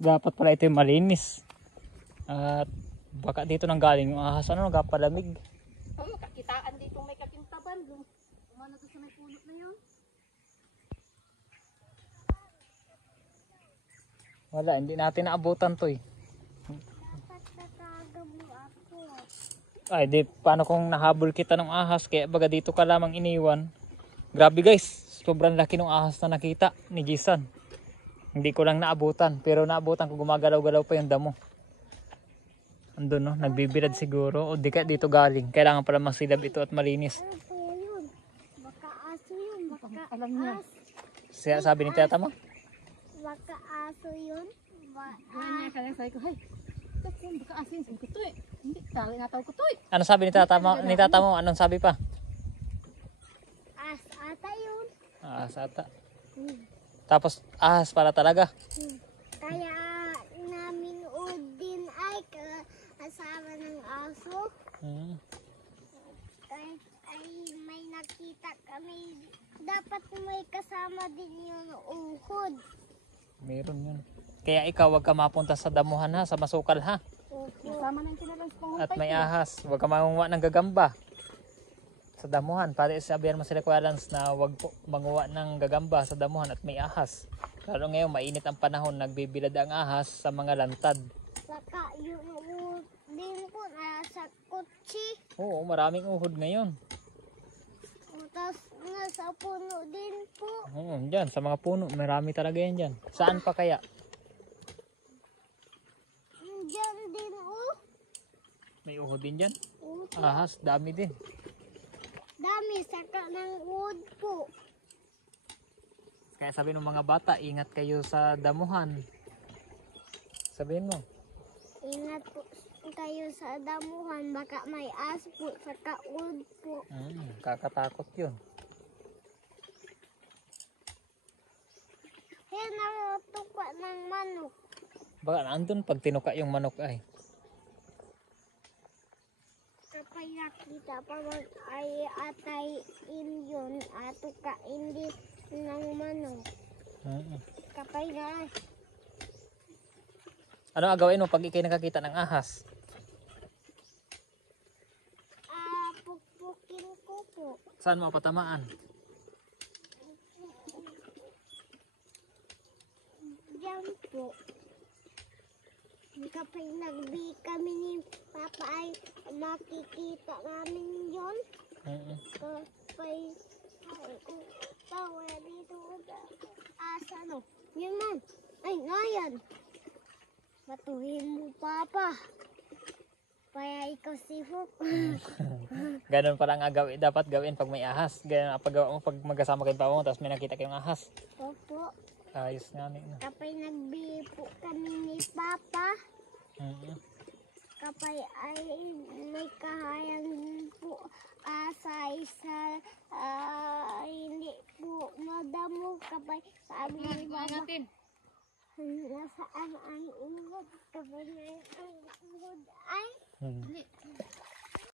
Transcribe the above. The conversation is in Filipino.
Dapat pala ito yung malinis. At baka dito nang galing yung ahas. Ano, nagapalamig. Makakitaan dito may kakintaban. Umano to sa may puno na yun. Wala, hindi natin naabutan to eh. Ay, di, paano kung nahabol kita ng ahas? Kaya baga dito ka lamang iniwan. Grabe guys, sobrang laki ng ahas na nakita ni Jason. Hindi ko lang naabutan, pero naabutan ko gumagalaw-galaw pa yung damo. Andun no, nagbibilad siguro. O di ka dito galing. Kailangan pala masilab ito at malinis. Ano yun? Baka aso yun. Baka Alam niya. Siya sabi ni Tata mo? Baka aso yun. Ganyan niya kaya sabi ko, hay, baka asin. Sabi ko to eh. Hindi, tali nataw ko to eh. Ano sabi ni Tata mo? Ni Tata mo? Anong sabi pa? Ata yun. Ahas ata. Tapos ahas pala talaga. Kaya namin din ay kasama ng aso. Ay may nakita kami. Dapat may kasama din yung uhod. Meron yun. Kaya ikaw wag ka mapunta sa damuhan ha, sa masukal ha. Kasama na yung kinalang sa pangumpay. At may ahas, wag ka manguha ng gagamba. Sa damuhan, para sabihan mo sila Kuya Lance na wag po manguha ng gagamba sa damuhan at may ahas. Lalo ngayon mainit ang panahon, nagbibilad ang ahas sa mga lantad. Saka yung uhod din po nasa kutsi. Oo, maraming uhod ngayon. Tapos nasa puno din po. Oo, dyan, sa mga puno, marami talaga yan dyan. Saan pa kaya? Diyan din May uhod din dyan? uhod. Ahas, dami din. Dami saka ng wood po. Kaya sabi ng mga bata, ingat kayo sa damuhan. Sabihin mo. Ingat po kayo sa damuhan. Baka may aso po saka wood po. Kakatakot yun. Kaya natutukwa ng manok. Baka nandun pag tinuka yung manok ay. Kapag nakita pa man ay atayin yun at tukain din ng manok. Kapag na Ano agawin mo pag ikay nakakita ng ahas? pukpukin ko po. Saan mo patamaan? Diyan po. Kapag nagbi kami ni Papa ay makikita namin yun. Kapag tawa dito asa no. Yun man. Ay ngayon. Batuhin mo Papa. Kaya ikaw si Hook. Ganun pala ang dapat gawin pag may ahas. Ganun ang paggawa mo pag magkasama kayo pa mo tapos may nakita kayong ahas. Opo. Ayos nga no. Kapag nagbi po kami ni Papa. Kapag ay may kahayang po sa isa hindi po madamo kapag sabi ni Papa nasaan ang uhod kapag may ang uhod ay